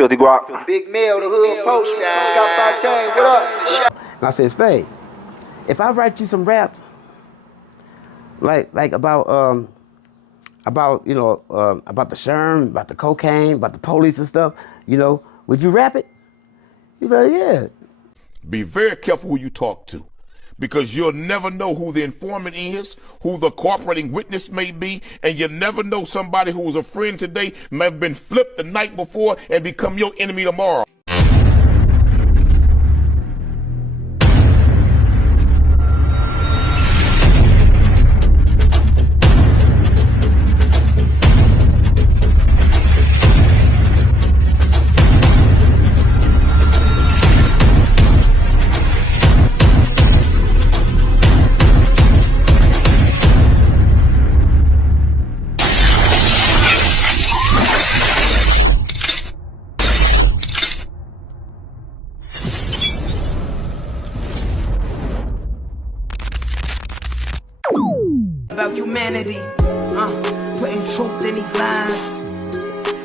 Filthy Guap. Big Mill, the hood post. Scott Fontaine, what up? And I said, Spade, if I write you some raps, like about about the sherm, about the cocaine, about the police and stuff, would you rap it? He's like, yeah. Be very careful who you talk to, because you'll never know who the informant is, who the cooperating witness may be, and you'll never know somebody who was a friend today may have been flipped the night before and become your enemy tomorrow. About humanity, putting truth in these lines,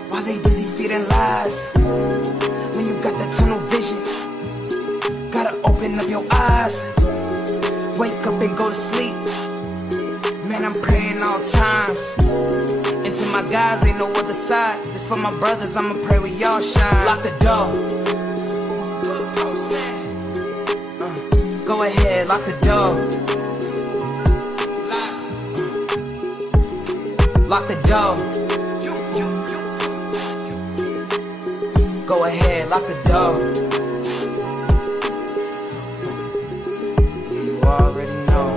while they busy feeding lies. When you got that tunnel vision, gotta open up your eyes. Wake up and go to sleep. Man, I'm praying all times. And to my guys, ain't no other side. This for my brothers, I'ma pray with y'all shine. Lock the door. Go ahead, lock the door. Lock the door. Go ahead, lock the door. Yeah, you already know.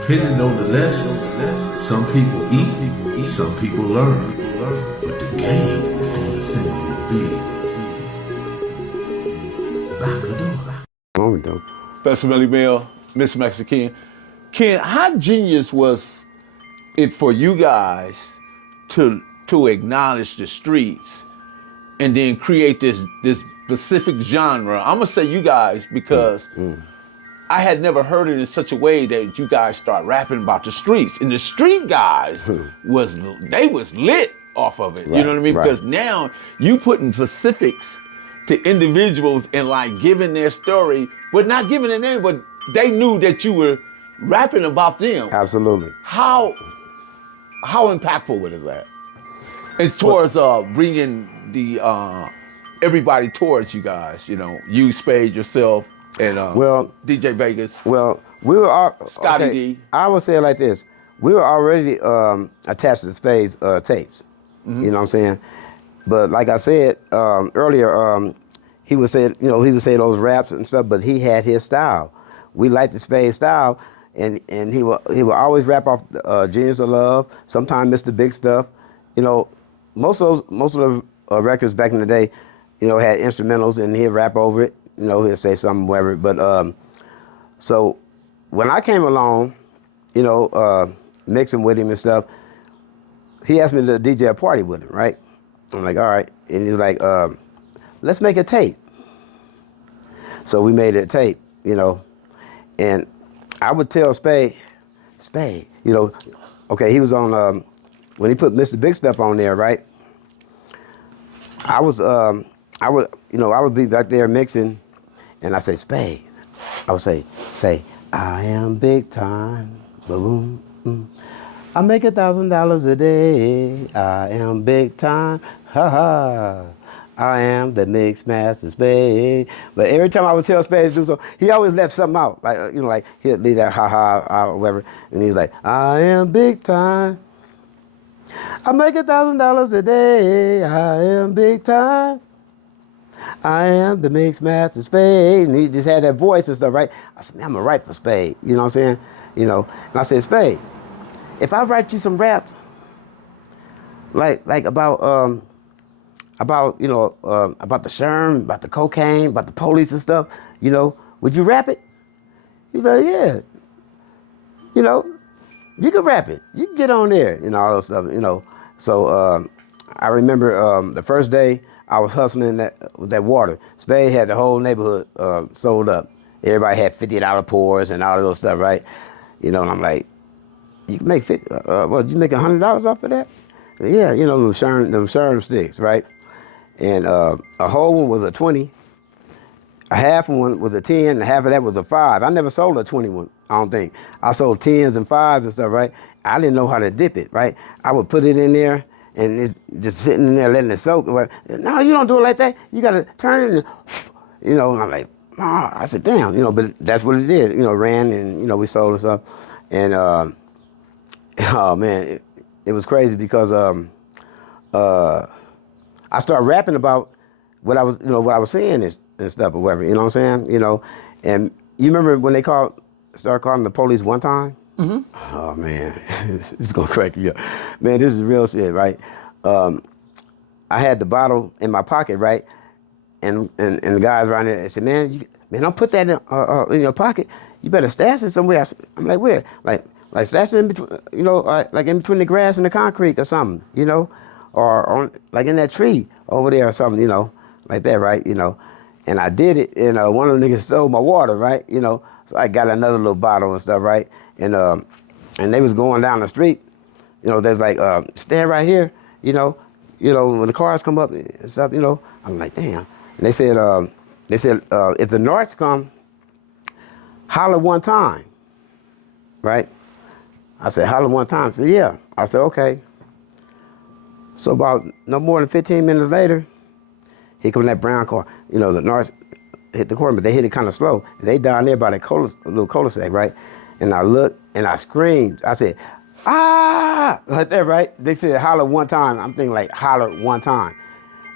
Depending on the lessons, some people eat, some people learn. But the game is going to send you big. Special Melly Bell, Miss Mexican. Ken, how genius was it for you guys to acknowledge the streets and then create this specific genre? I'm gonna say you guys because I had never heard it in such a way that you guys start rapping about the streets. And the street guys was lit off of it. Right, you know what I mean? Right. Because now you putting specifics to individuals and like giving their story, but not giving a name, but they knew that you were rapping about them. Absolutely. How impactful is that? It's towards bringing the everybody towards you guys. You, Spade, yourself, and DJ Vegas. Well, we were Scotty D. I would say it like this: we were already attached to Spade's tapes. Mm-hmm. You know what I'm saying? But like I said earlier, he would say those raps and stuff, but he had his style. We liked the Spade style, and he would always rap off Genius of Love, sometimes Mr. Big Stuff. Most of the records back in the day, had instrumentals, and he'd rap over it. He'd say something, whatever. But so when I came along, mixing with him and stuff, he asked me to DJ a party with him, right? I'm like, all right. And he's like, let's make a tape. So we made a tape, and I would tell Spade, okay, he was on, when he put Mr. Big Stuff on there, right? I would be back there mixing, and I say, Spade, I would say, I am big time, boom, boom. I make $1,000 a day. I am big time, ha ha. I am the mix master Spade. But every time I would tell Spade to do something, he always left something out. Like he'd leave that ha ha or whatever. And he's like, I am big time. I make $1,000 a day. I am big time. I am the mix master Spade. And he just had that voice and stuff, right? I said, man, I'm gonna write for Spade. You know what I'm saying? And I said, Spade, if I write you some raps, like about the sherm, about the cocaine, about the police and stuff, would you rap it? He's like, yeah. You can rap it. You can get on there, all that stuff, So I remember the first day I was hustling that water. Spade had the whole neighborhood sold up. Everybody had $50 pours and all of those stuff, right? You know, and I'm like, you can make you make $100 off of that? Yeah, you know, them Sherm sticks, right? And a whole one was a 20. A half one was a 10, and half of that was a 5. I never sold a 20 one, I don't think. I sold 10s and 5s and stuff, right? I didn't know how to dip it, right? I would put it in there, and it's just sitting in there letting it soak. Right? No, you don't do it like that. You got to turn it, and, you know, and I'm like, oh. I said, damn, you know, but that's what it did. You know, ran, and, you know, we sold and stuff. And, oh, man, it was crazy because I started rapping about what I was, you know, what I was seeing and stuff or whatever, you know what I'm saying? You know, and you remember when they started calling the police one time? Mm-hmm. Oh man, it's gonna crack you up. Man, this is real shit, right? I had the bottle in my pocket, right? And the guys around there, they said, man, don't put that in your pocket. You better stash it somewhere. I'm like, where? Like stash it in between, you know, like in between the grass and the concrete or something, you know? Or on, like in that tree over there or something, you know, like that, right? You know, and I did it, and one of the niggas stole my water, right? You know, so I got another little bottle and stuff, right? And they was going down the street, you know, there's like, stand right here, you know, when the cars come up and stuff, you know, I'm like, damn. And they said, if the Norths come, holler one time, right? I said, holler one time. I said, yeah. I said, okay. So about no more than 15 minutes later, here come that brown car. You know, the North hit the corner, but they hit it kind of slow. And they down there by that little cul-de-sac, right? And I looked and I screamed. I said, ah, like that, right? They said holler one time. I'm thinking like holler one time.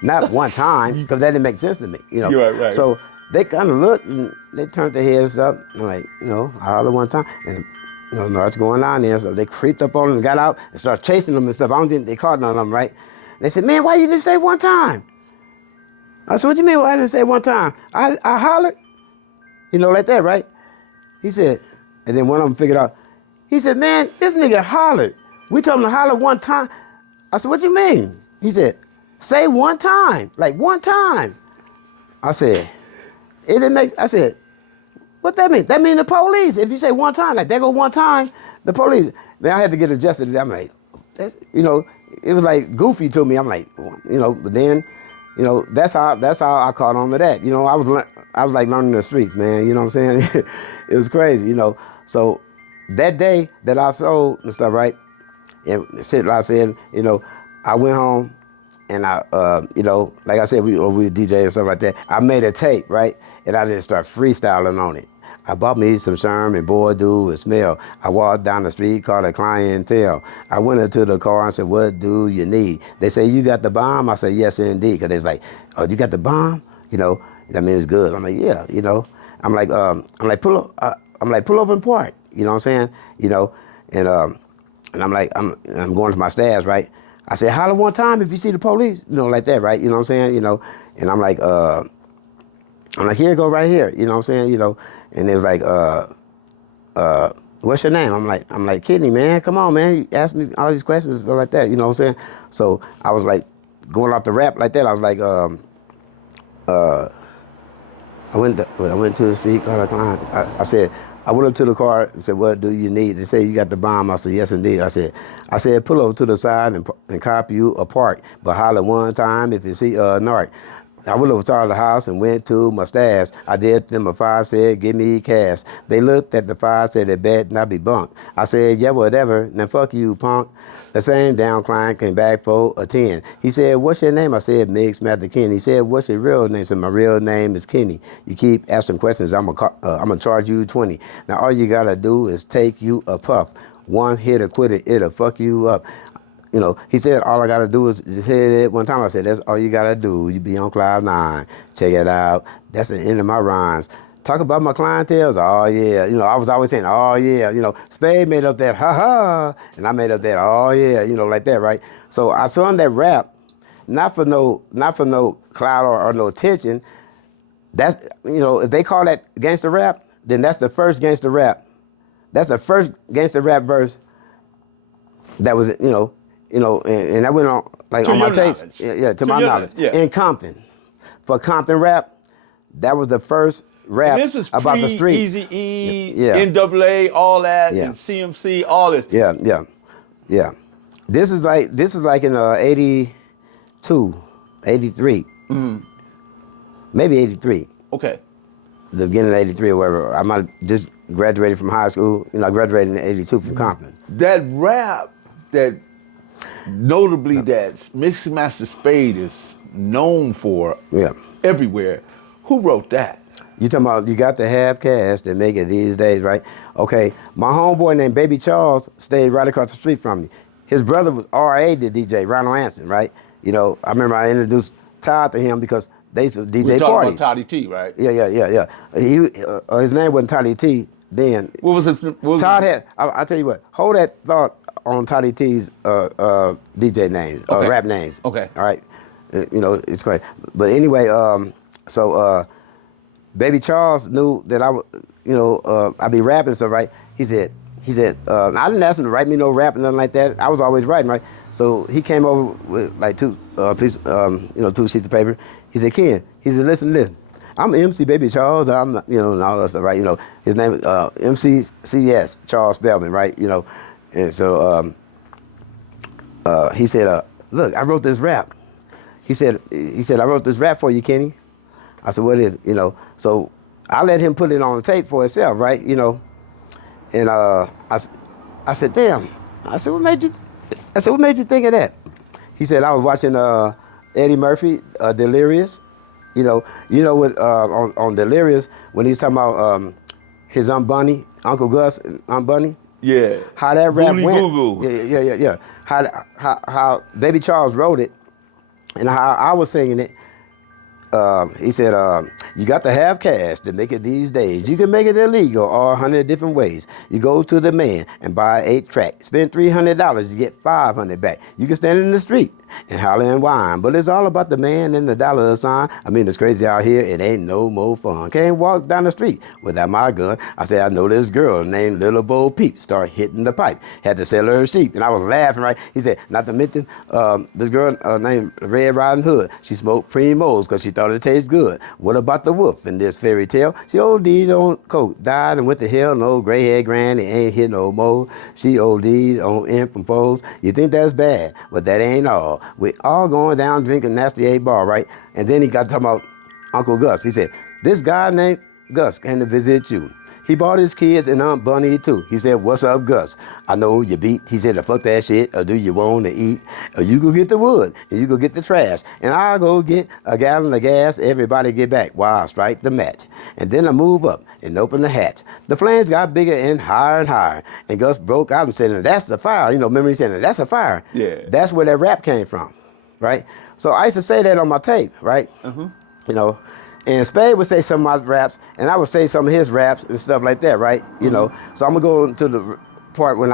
Not one time, because that didn't make sense to me, you know? Right. So they kind of looked and they turned their heads up. And like, you know, I holler one time. And you know, North's going on there, so they creeped up on them and got out and started chasing them and stuff. I don't think they caught none of them, right? They said, man, why you didn't say one time? I said, what you mean why I didn't say one time? I hollered, you know, like that, right? He said, and then one of them figured out, he said, man, this nigga hollered. We told him to holler one time. I said, what you mean? He said, say one time, like one time. I said, it didn't make, I said, what that mean? That mean the police. If you say one time, like they go one time, the police. Then I had to get adjusted to that. I'm like, that's, you know, it was like goofy to me. I'm like, you know, but then, you know, that's how I caught on to that. You know, I was like learning the streets, man. You know what I'm saying? It was crazy, you know. So that day that I sold and stuff, right? And shit, like I said, you know, I went home and I, you know, like I said, we were DJ and stuff like that. I made a tape, right? And I just start freestyling on it. I bought me some Sherm and boy, dude, it smell. I walked down the street, called a clientele. I went into the car and said, what do you need? They say, you got the bomb? I said, yes, indeed. Because they're like, oh, you got the bomb? You know, that means it's good. I'm like, yeah, you know. I'm like, pull over and park. You know what I'm saying? You know, and I'm like, I'm going to my stash, right? I said, holler one time if you see the police, you know, like that, right? You know what I'm saying? You know, and I'm like, here, go right here. You know what I'm saying? You know, and it was like, what's your name? I'm like, Kidney, man, come on, man. You ask me all these questions like that. You know what I'm saying? So I was like, going off the rap like that. I was like, I went to the street, called a client. I said, I went up to the car and said, what do you need? They said, you got the bomb. I said, yes, indeed. I said, pull over to the side and cop you a park, but holler one time if you see Narc. I went over to the house and went to my stash. I did them a 5, said, give me cash. They looked at the 5, said, it better not be bunk. I said, yeah, whatever. Now fuck you, punk. The same down client came back for a 10. He said, what's your name? I said, Mix Master Kenny. He said, what's your real name? I said, my real name is Kenny. You keep asking questions, I'm gonna charge you 20. Now all you gotta do is take you a puff. One hit or quit it, it'll fuck you up. You know, he said, all I gotta do is just hit it one time. I said, that's all you gotta do. You be on cloud 9. Check it out. That's the end of my rhymes. Talk about my clientele. Oh yeah. You know, I was always saying, oh yeah. You know, Spade made up that ha ha, and I made up that oh yeah. You know, like that, right? So I sung that rap, not for no clout or no attention. That's, you know, if they call that gangster rap, then that's the first gangster rap. That's the first gangster rap verse that was, you know, and that went on like to on my knowledge. tapes. Yeah, to my knowledge. Yeah. In Compton. For Compton rap, that was the first rap And this is about the streets. Eazy-E, Yeah. NAA, all that, Yeah. and CMC, all this. Yeah. This is like in 82, 83, maybe 83. Okay. The beginning of 83 or whatever. I might have just graduated from high school. I graduated in 82 from Compton. That rap that notably that Mixmaster Spade is known for Yeah. everywhere. Who wrote that? You talking about you got to have cash to make it these days, right? Okay, my homeboy named Baby Charles stayed right across the street from me. His brother was R.A. the DJ, Ronald Anson, right? I remember I introduced Todd to him because they used to DJ We're talking parties. about Toddy T, right? Yeah. His name wasn't Toddy T then. What was his? Todd had. I'll tell you what. Hold that thought on Toddy T's DJ names, Okay. rap names. Okay. All right. It's crazy. But anyway, Baby Charles knew that I'd be rapping stuff, right? He said, I didn't ask him to write me no rap and nothing like that. I was always writing, right? So he came over with like two sheets of paper. He said, Ken, he said, listen. I'm MC Baby Charles. I'm not, and all that stuff, right? His name is MCCS, Charles Spellman, right? And so he said, look, I wrote this rap. He said, I wrote this rap for you, Kenny. I said, what is it? So I let him put it on the tape for himself, right? And I said, damn. I said, what made you think of that? He said, I was watching Eddie Murphy, Delirious. What on Delirious when he's talking about his Aunt Bunny, Uncle Gus, Aunt Bunny. Yeah. How that rap Booty went. Goo Goo. Yeah. How Baby Charles wrote it, and how I was singing it. He said, you got to have cash to make it these days. You can make it illegal all 100 different ways. You go to the man and buy 8 track. Spend $300, you get $500 back. You can stand in the street and holler and whine, but it's all about the man and the dollar sign. I mean, it's crazy out here. It ain't no more fun. Can't walk down the street without my gun. I said, I know this girl named Little Bo Peep. Start hitting the pipe. Had to sell her sheep. And I was laughing, right? He said, not to mention this girl named Red Riding Hood. She smoked Primos because she thought it tastes good. What about the wolf in this fairy tale? She OD'd on coke, died and went to hell. No gray-haired granny ain't hit no more. She OD'd on imp and pose. You think that's bad, but that ain't all. We all going down drinking nasty 8-ball, right? And then he got talking about Uncle Gus. He said, this guy named Gus came to visit you. He brought his kids and Aunt Bunny too. He said, what's up, Gus? I know you beat. He said, fuck that shit, or do you want to eat? Or you go get the wood, and you go get the trash. And I'll go get a gallon of gas, everybody get back while I strike the match. And then I move up and open the hatch. The flames got bigger and higher. And Gus broke out and said, that's the fire. Remember he said, that's a fire. Yeah. That's where that rap came from, right? So I used to say that on my tape, right? And Spade would say some of my raps, and I would say some of his raps and stuff like that, right? So I'm gonna go to the part when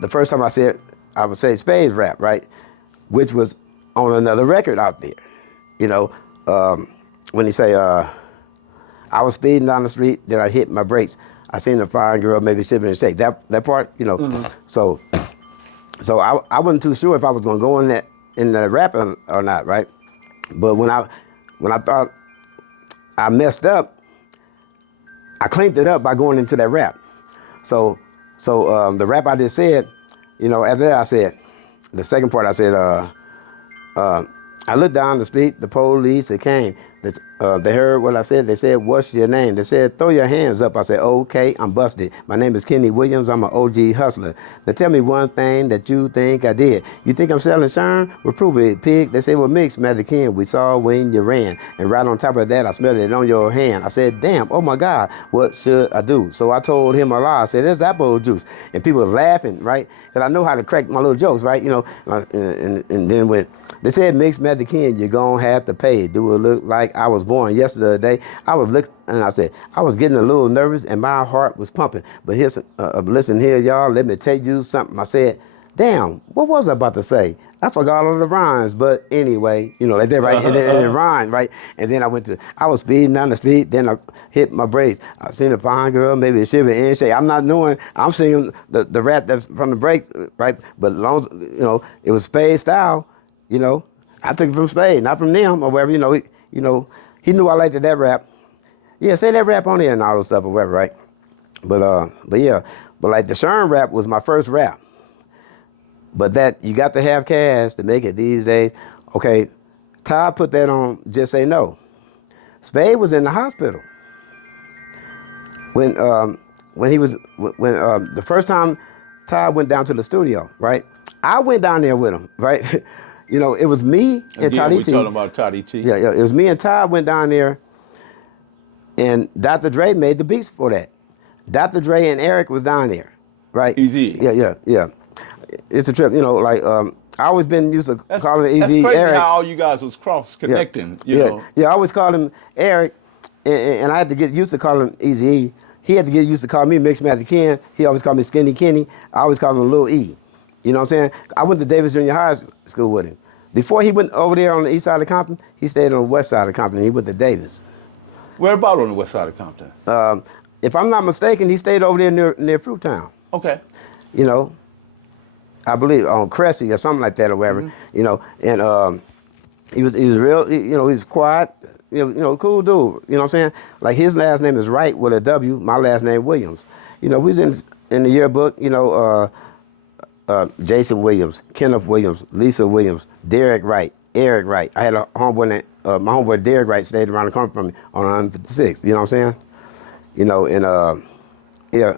the first time I would say Spade's rap, right? Which was on another record out there, when he say, I was speeding down the street, then I hit my brakes. I seen a fine girl, maybe shipping a steak. That part, So I wasn't too sure if I was gonna go in that rap or not, right? But when I thought I messed up, I cleaned it up by going into that rap. So the rap I just said, after that I said, the second part I said, I looked down the street, the police, they came. They heard what I said. They said, what's your name? They said, throw your hands up. I said, okay, I'm busted. My name is Kenny Williams. I'm an OG hustler. Now tell me one thing that you think I did. You think I'm selling Sherm? Well, prove it, pig. They said, well, mix, Master Ken. We saw when you ran. And right on top of that, I smelled it on your hand. I said, damn, oh my God, what should I do? So I told him a lie. I said, there's apple juice. And people were laughing, right? Because I know how to crack my little jokes, right? And then when they said, mix, Master Ken, you're going to have to pay. Do it look like I was born yesterday? I was looking, and I said, I was getting a little nervous, and my heart was pumping. But here's, listen here, y'all, let me tell you something. I said, damn, what was I about to say? I forgot all the rhymes, but anyway, like that, right? And then it rhymed, right? And then I was speeding down the street, then I hit my brakes. I seen a fine girl, maybe a shiver in shade. I'm not knowing, I'm singing the rap that's from the break, right? But long, it was Spade style, I took it from Spade, not from them or whatever, he knew I liked that rap. Yeah, say that rap on there and all this stuff or whatever, right? But yeah, but like the Sherm rap was my first rap. But that you got to have cash to make it these days. Okay, Todd put that on Just Say No. Spade was in the hospital when he was when the first time Todd went down to the studio, right? I went down there with him, right? You know, it was me and Todd we talking about Toddy T. Yeah, it was me and Todd went down there, and Dr. Dre made the beats for that. Dr. Dre and Eric was down there, right? Eazy-E. Yeah. It's a trip, you know. Like I always been used to calling it Eazy-E. That's crazy Eric. how all you guys was cross connecting. You know. Yeah. I always called him Eric, and I had to get used to calling him Eazy-E. He had to get used to calling me Mixmaster Ken. He always called me Skinny Kenny. I always called him Lil E. You know what I'm saying? I went to Davis Junior High School with him. Before he went over there on the east side of Compton, he stayed on the west side of Compton. He went to Davis. Where about on the west side of Compton? If I'm not mistaken, he stayed over there near Fruitown. Okay. You know, I believe on Cressy or something like that or whatever. You know, and he was real. You know, he was quiet. You know, cool dude. You know what I'm saying? Like his last name is Wright with a W. My last name Williams. You know, we was in the yearbook. You know, Jason Williams, Kenneth Williams, Lisa Williams, Derek Wright, Eric Wright. I had a homeboy named, my homeboy Derek Wright stayed around the corner from me on 156. You know what I'm saying? You know, and yeah,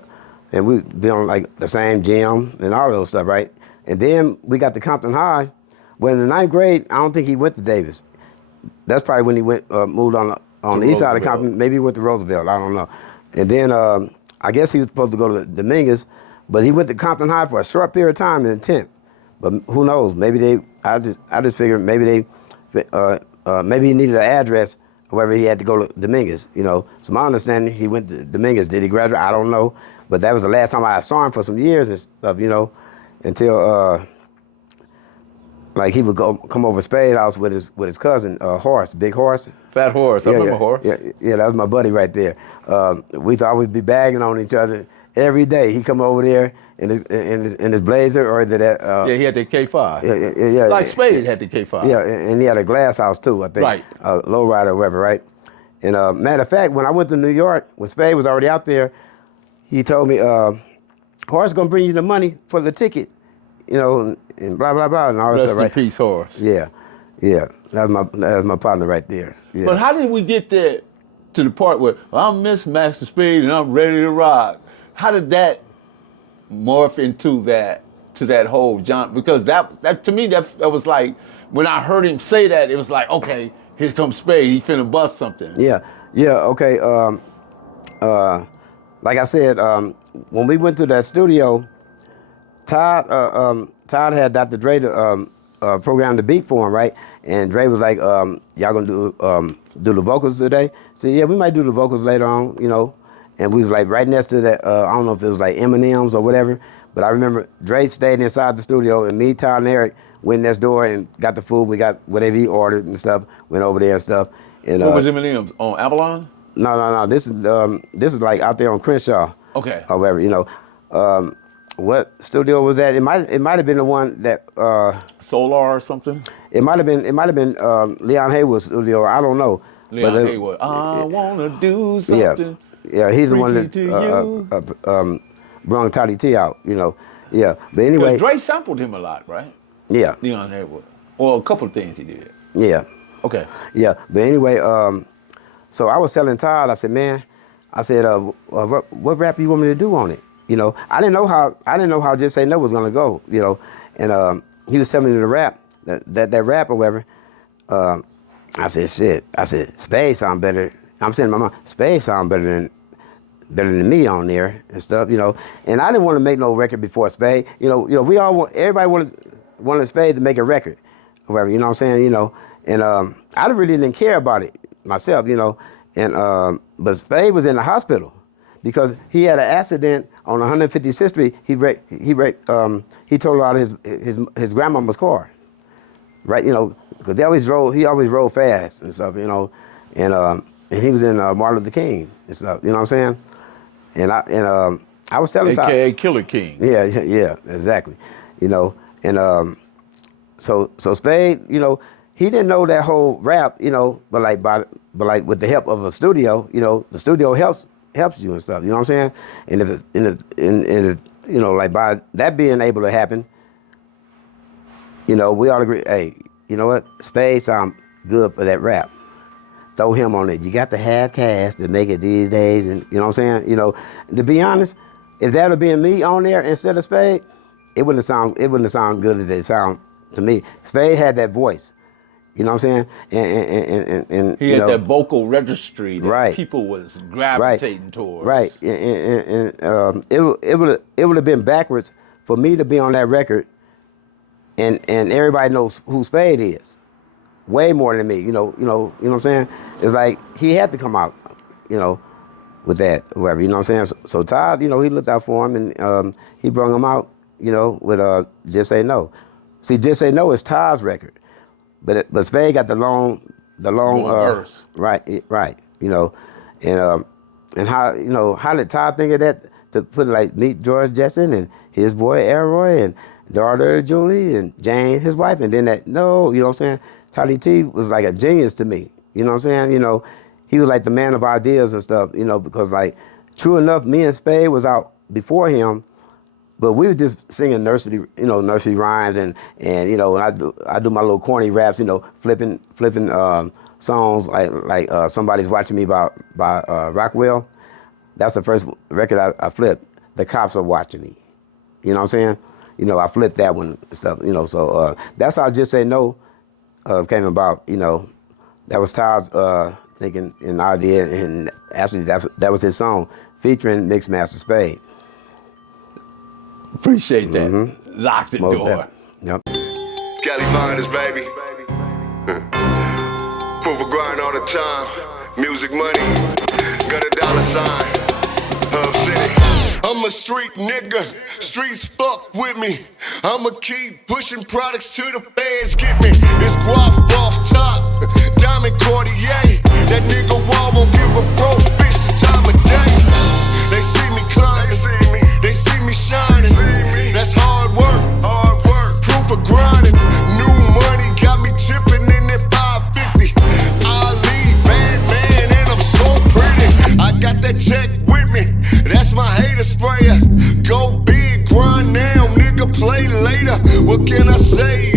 and we be on like the same gym and all those stuff, right? And then we got to Compton High. Well, in the 9th grade, I don't think he went to Davis. That's probably when he went moved on the east side of Compton. Maybe he went to Roosevelt. I don't know. And then I guess he was supposed to go to Dominguez, but he went to Compton High for a short period of time in the 10th. But who knows? Maybe I just figured maybe maybe he needed an address, wherever he had to go to Dominguez. You know. So my understanding, he went to Dominguez. Did he graduate? I don't know. But that was the last time I saw him for some years and stuff. You know, until. Like he would come over to Spade House with his cousin, Horace, Big Horace. Fat Horace, I remember Horace. Yeah, that was my buddy right there. We'd always be bagging on each other every day. He'd come over there in his blazer or that. Yeah, he had the K5. Yeah. Like Spade had the K5. Yeah, and he had a glass house too, I think. Right. Lowrider or whatever, right? And matter of fact, when I went to New York, when Spade was already out there, he told me, Horace gonna bring you the money for the ticket. You know, and blah blah blah and all that stuff, right? Rest in peace, Horace. Yeah. That was my partner right there. Yeah. But how did we get there to the part where I'm Miss Master Speed and I'm ready to rock? How did that morph into that whole genre? Because that to me that was like when I heard him say that, it was like, okay, here comes Spade. He finna bust something. Yeah. Okay. Like I said, when we went to that studio. Todd had Dr. Dre to program the beat for him, right? And Dre was like, y'all gonna do the vocals today? So yeah, we might do the vocals later on, you know. And we was like right next to that, I don't know if it was like M&M's or whatever, but I remember Dre stayed inside the studio and me, Todd, and Eric went next door and got the food. We got whatever he ordered and stuff, went over there and stuff. And, what was M&M's? On Avalon? No. This is like out there on Crenshaw. Okay. Or whatever, you know. What studio was that? It might have been the one that Solar or something. It might have been Leon Haywood's studio. I don't know. Leon Haywood. I wanna do something. Yeah. He's the one that brung Toddy T out. You know. Yeah. But anyway. Dre sampled him a lot, right? Yeah. Leon Haywood. Well, a couple of things he did. Yeah. Okay. Yeah. But anyway, so I was telling Todd. I said, man, what rap you want me to do on it? You know, I didn't know how Just Say No was gonna go, you know, and he was telling me the rap, that rap or whatever. I said, shit. I said, Spade sound better. I'm saying to my mom, Spade sound better than me on there and stuff, you know. And I didn't want to make no record before Spade. You know, everybody wanted Spade to make a record, or whatever. You know what I'm saying? You know, and I really didn't care about it myself, you know. And but Spade was in the hospital. Because he had an accident on 156th Street. He totaled out his grandmama's car, right? You know, because he always drove fast and stuff, you know, and he was in Martin Luther King and stuff. You know what I'm saying? And I was telling Todd, AKA Killer King. Yeah, exactly. You know, and so Spade, you know, he didn't know that whole rap, you know, but like by But like with the help of a studio, you know, the studio helps you and stuff. You know what I'm saying? And if you know, like by that being able to happen, you know, we all agree. Hey, you know what? Spade sound good for that rap. Throw him on it. You got to have cash to make it these days, and you know what I'm saying? You know, to be honest, if that had been me on there instead of Spade, it wouldn't have sound good as it sound to me. Spade had that voice. You know what I'm saying? And He had that vocal registry that right. people was gravitating towards. Right. And it would have been backwards for me to be on that record, and everybody knows who Spade is. Way more than me, you know what I'm saying? It's like he had to come out, you know, with that, whatever, you know what I'm saying? So Todd, you know, he looked out for him, and he brought him out, you know, with Just Say No. See, Just Say No is Todd's record, but Spade got the long verse. Right, you know, and how did Todd think of that to put it like meet George Jetson and his boy Elroy and daughter Julie and Jane, his wife, and then that, no, you know what I'm saying? Toddy T was like a genius to me, you know what I'm saying? You know, he was like the man of ideas and stuff, you know, because like, true enough, me and Spade was out before him, but we were just singing nursery rhymes and you know, and I do my little corny raps, you know, flipping songs like Somebody's Watching Me by Rockwell. That's the first record I flipped. The Cops Are Watching Me. You know what I'm saying? You know, I flipped that one and stuff, you know, so that's how Just Say No came about, you know. That was Todd's thinking and idea, and actually that was his song, featuring Mixmaster Spade. Appreciate that. Lock the door. Yep. Cali Finders, baby. Proof of grind all the time. Music money. Got a dollar sign. Hub City. I'm a street nigga, streets fuck with me. I'ma keep pushing products till the fans get me. It's guap off top, diamond Cartier. That nigga Wall won't give a broke bitch the time of day. They see me climbing, they see me shining. That's hard work, proof of grinding. New money got me tipping in that 550. Ali, bad man, and I'm so pretty. I got that tech with me, that's my hater sprayer. Go big, grind now, nigga, play later. What can I say?